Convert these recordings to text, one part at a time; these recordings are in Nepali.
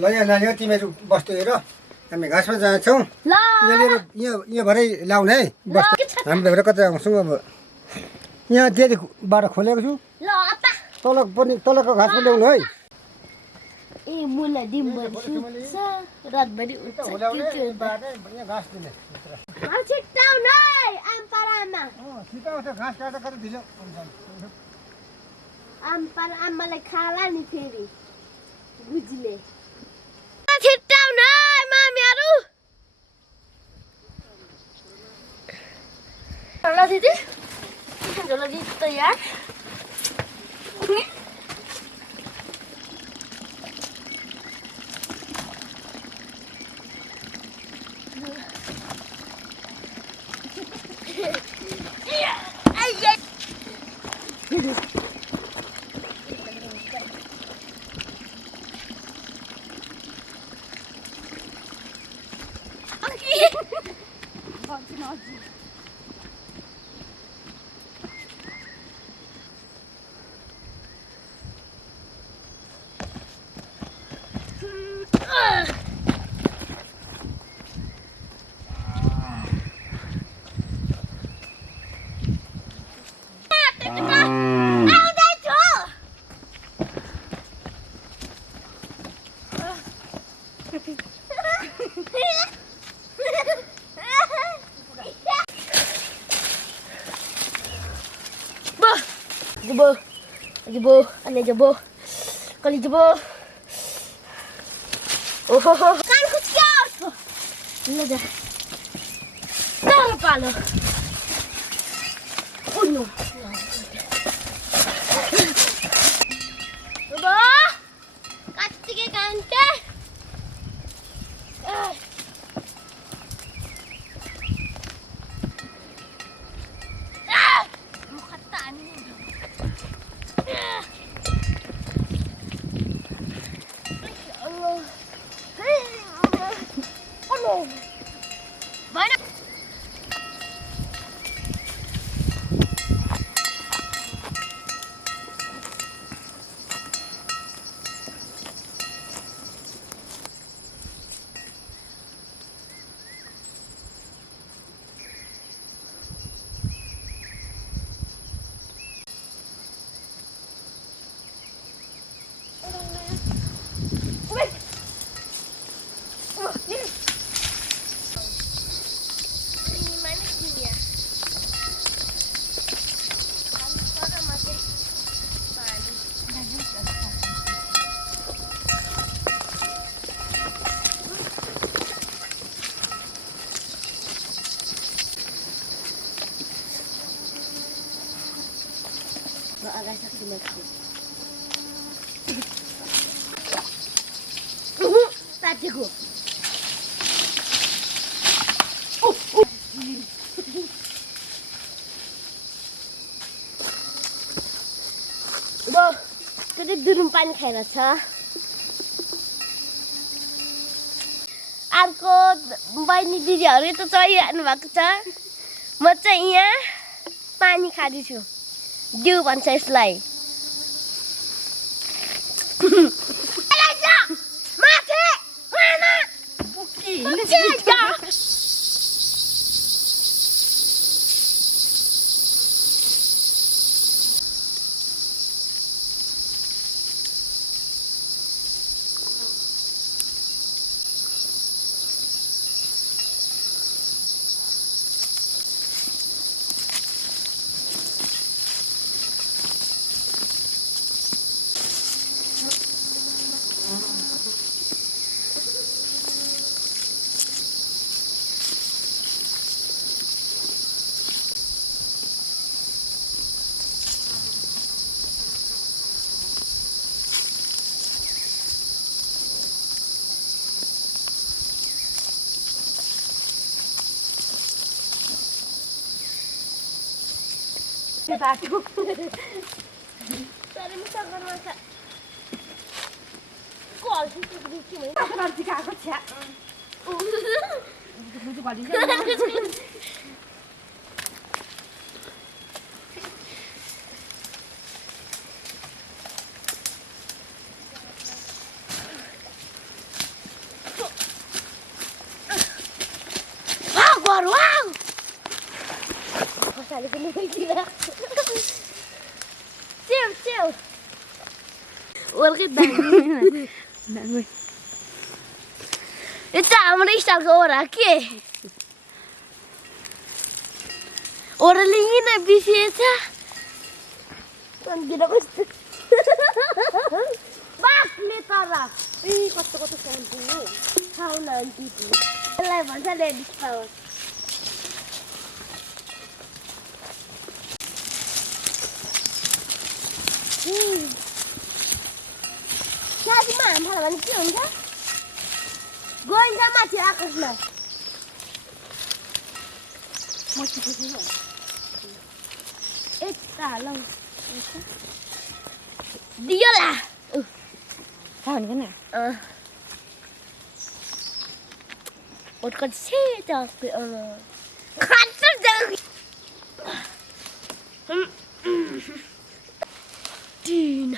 ल यहाँ नानी तिमीहरू बस्दै हेर हामी घाँसमा जान्छौँ यहाँ भरै लाउने है बस्छ हामी भएर कतै आउँछौँ अब यहाँ त्यति बाटो खोलेको छु तलको घाँसमा ल्याउनु है ए मुला दिमभरि सुत्छ रातभरि उठ्छ घाँस दिने छिट्टाउन है आमपरामा छिटाउँछ घाँस काट्दा कति ढिलो आमपर आमालाई खाला नि फेरि गुजीले छिट्टाउन है मामीहरू ल दिदी झोला दिदी तयार Jebo, ane jebo, kali jebo. Oh, kan kuciar. Lihat dah. Taruh palo. Oh no. Jebo, kacik ke kante. Agak sakit lagi. Tadiku. Bo, tadi durum pani खाइरा छ. अर्को बहिनी दिदीहरु त चढिरहनु भएको छ. म चाहिँ यहाँ पानी खाँदै छु. दिउ भन्छ यसलाई. माथि माना bookie Bago. Pero mo sa karon sa call si dito mo. Bakit di ka ako siya? Dito ba din? थालेको लुइतिर च्याउ च्याउ ओर्कै दामी यो चाहिँ हाम्रो स्टाइलको ओरा के ओराले किन बिसिएछ तन्किएर कस्तो बाफले तर कस्तो कस्तो स्याम्पू हो खाउन अन्ति यसलाई भन्छ लेडिज पावर साथीमा हाम थाल्यो भने के हुन्छ गइन्छ माथि आकाशमा यता हालौँ दियोला भनेको न ओटको सेट खान्छ तीन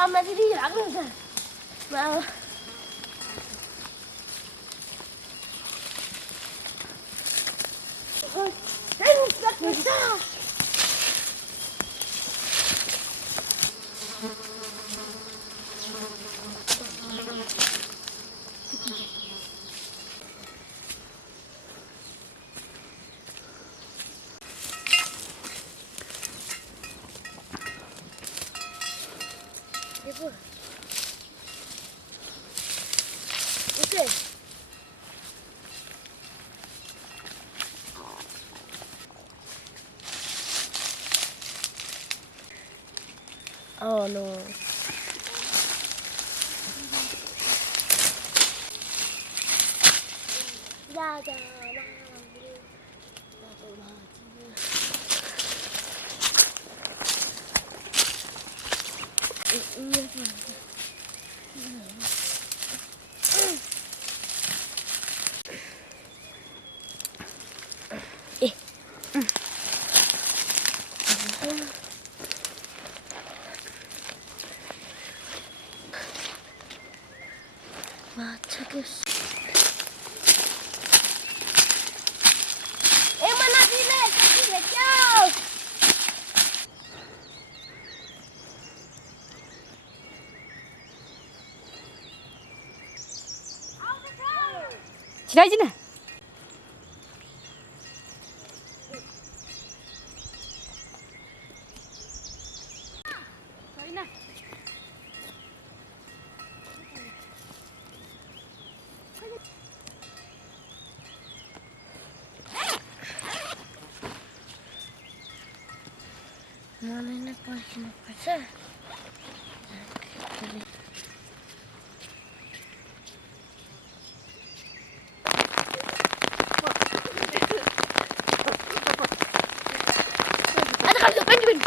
엄마 들이 나가자. 와. 재밌었어. 예뻐. 어때? Oh no. 나가 맞추겠어. 에마나 빌레, 같이 렛죠. 지라지나. Mana pasal? Ada kalau Benjamin.